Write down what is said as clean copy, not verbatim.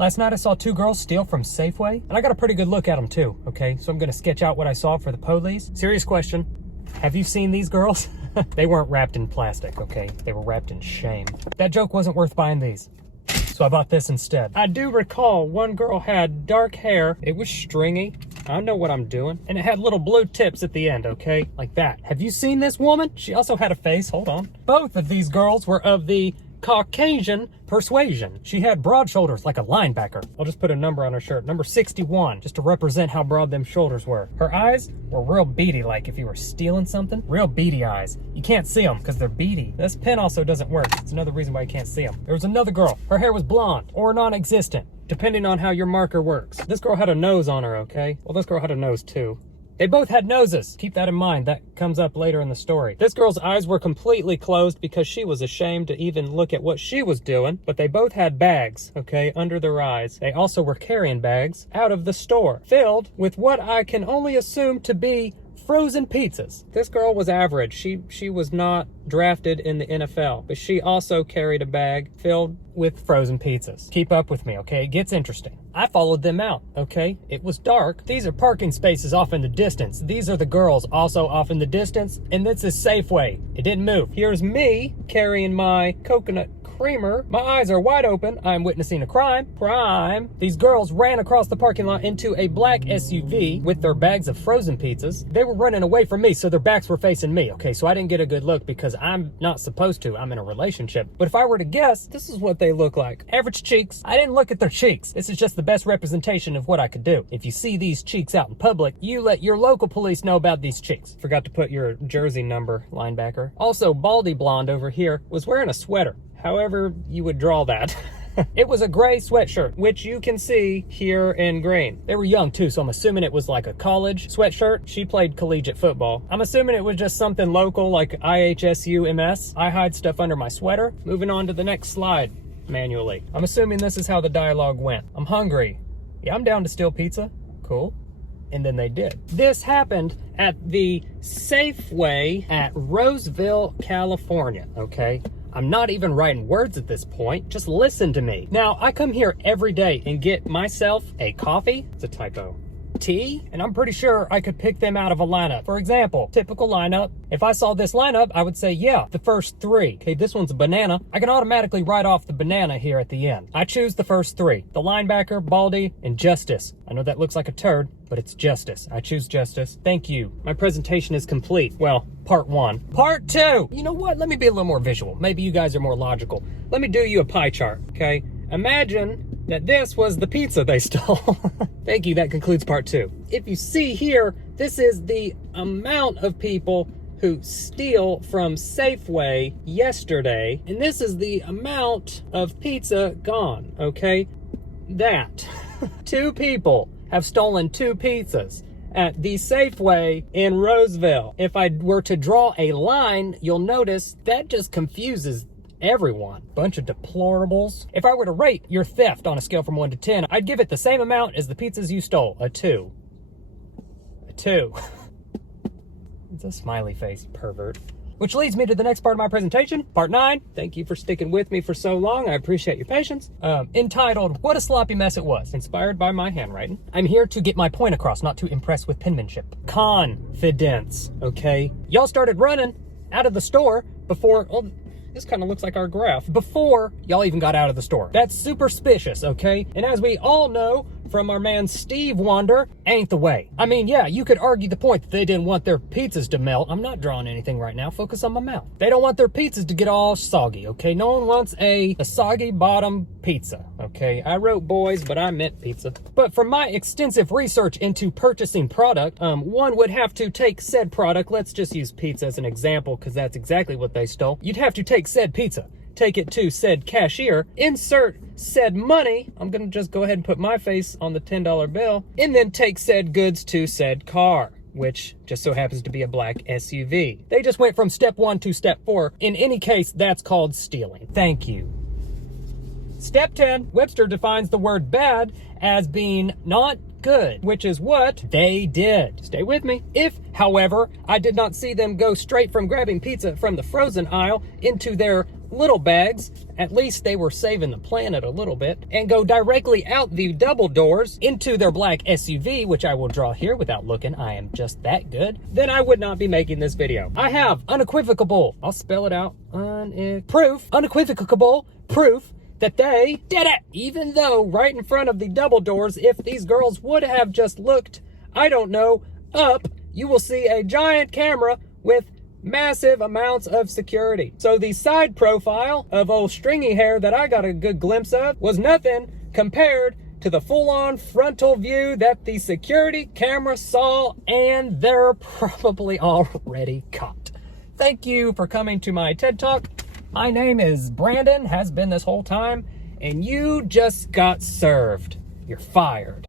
Last night I saw two girls steal from Safeway, and I got a pretty good look at them too, okay? So I'm gonna sketch out what I saw for the police. Serious question, have you seen these girls? They weren't wrapped in plastic, okay? They were wrapped in shame. That joke wasn't worth buying these, so I bought this instead. I do recall one girl had dark hair. It was stringy. I know what I'm doing. And it had little blue tips at the end, okay? Like that. Have you seen this woman? She also had a face. Hold on. Both of these girls were of the Caucasian persuasion. She had broad shoulders like a linebacker. I'll just put a number on her shirt. Number 61, just to represent how broad them shoulders were. Her eyes were real beady, like if you were stealing something. Real beady eyes. You can't see them because they're beady. This pen also doesn't work. It's another reason why you can't see them. There was another girl. Her hair was blonde or non-existent, depending on how your marker works. This girl had a nose on her, okay? Well, this girl had a nose too. They both had noses. Keep that in mind. That comes up later in the story. This girl's eyes were completely closed because she was ashamed to even look at what she was doing. But they both had bags, okay, under their eyes. They also were carrying bags out of the store, filled with what I can only assume to be frozen pizzas. This girl was average. She was not drafted in the NFL, but she also carried a bag filled with frozen pizzas. Keep up with me, okay? It gets interesting. I followed them out, okay? It was dark. These are parking spaces off in the distance. These are the girls also off in the distance, and this is Safeway. It didn't move. Here's me carrying my coconut creamer. My eyes are wide open. I'm witnessing a crime. These girls ran across the parking lot into a black SUV with their bags of frozen pizzas. They were running away from me, so their backs were facing me, okay? So I didn't get a good look because I'm not supposed to. I'm in a relationship. But if I were to guess, this is what they look like. Average cheeks. I didn't look at their cheeks. This is just the best representation of what I could do. If you see these cheeks out in public, you let your local police know about these cheeks. Forgot to put your jersey number, linebacker. Also, Baldy Blonde over here was wearing a sweater. However you would draw that. It was a gray sweatshirt, which you can see here in green. They were young too, so I'm assuming it was like a college sweatshirt. She played collegiate football. I'm assuming it was just something local like IHSU MS. I hide stuff under my sweater. Moving on to the next slide manually. I'm assuming this is how the dialogue went. I'm hungry. Yeah, I'm down to steal pizza. Cool. And then they did. This happened at the Safeway at Roseville, California, okay? I'm not even writing words at this point. Just listen to me. Now, I come here every day and get myself a coffee. It's a typo. Tea, and I'm pretty sure I could pick them out of a lineup. For example, typical lineup. If I saw this lineup, I would say, yeah, the first three. Okay, this one's a banana. I can automatically write off the banana here at the end. I choose the first three. The linebacker, Baldy, and Justice. I know that looks like a turd, but it's Justice. I choose Justice. Thank you. My presentation is complete. Well, part one. Part two. You know what? Let me be a little more visual. Maybe you guys are more logical. Let me do you a pie chart, okay? Imagine that this was the pizza they stole. Thank you, that concludes part two. If you see here, this is the amount of people who steal from Safeway yesterday, and this is the amount of pizza gone, okay? That. 2 people have stolen 2 pizzas at the Safeway in Roseville. If I were to draw a line, you'll notice that just confuses everyone. Bunch of deplorables. If I were to rate your theft on a scale from 1 to 10, I'd give it the same amount as the pizzas you stole. A 2. A 2. It's a smiley face, pervert. Which leads me to the next part of my presentation, part 9. Thank you for sticking with me for so long. I appreciate your patience. Entitled, What a Sloppy Mess It Was. Inspired by my handwriting. I'm here to get my point across, not to impress with penmanship. Confidence, okay? Y'all started running out of the store before... Oh, this kind of looks like our graph. Before y'all even got out of the store. That's superstitious, okay? And as we all know from our man Steve Wonder, ain't the way. I mean, yeah, you could argue the point that they didn't want their pizzas to melt. I'm not drawing anything right now. Focus on my mouth. They don't want their pizzas to get all soggy, okay? No one wants a soggy bottom pizza, okay? I wrote boys, but I meant pizza. But from my extensive research into purchasing product, one would have to take said product. Let's just use pizza as an example because that's exactly what they stole. You'd have to take said pizza, take it to said cashier, insert said money, I'm gonna just go ahead and put my face on the $10 bill, and then take said goods to said car, which just so happens to be a black SUV. They just went from step 1 to step 4. In any case, that's called stealing. Thank you. Step 10, Webster defines the word bad as being not good, which is what they did. Stay with me. If, however, I did not see them go straight from grabbing pizza from the frozen aisle into their little bags, at least they were saving the planet a little bit, and go directly out the double doors into their black SUV, which I will draw here without looking, I am just that good, then I would not be making this video. I have unequivocal, I'll spell it out, unequivocal proof that they did it. Even though right in front of the double doors, if these girls would have just looked, I don't know, up, you will see a giant camera with massive amounts of security. So the side profile of old stringy hair that I got a good glimpse of was nothing compared to the full-on frontal view that the security camera saw, and they're probably already caught. Thank you for coming to my TED Talk. My name is Brandon, has been this whole time, and you just got served. You're fired.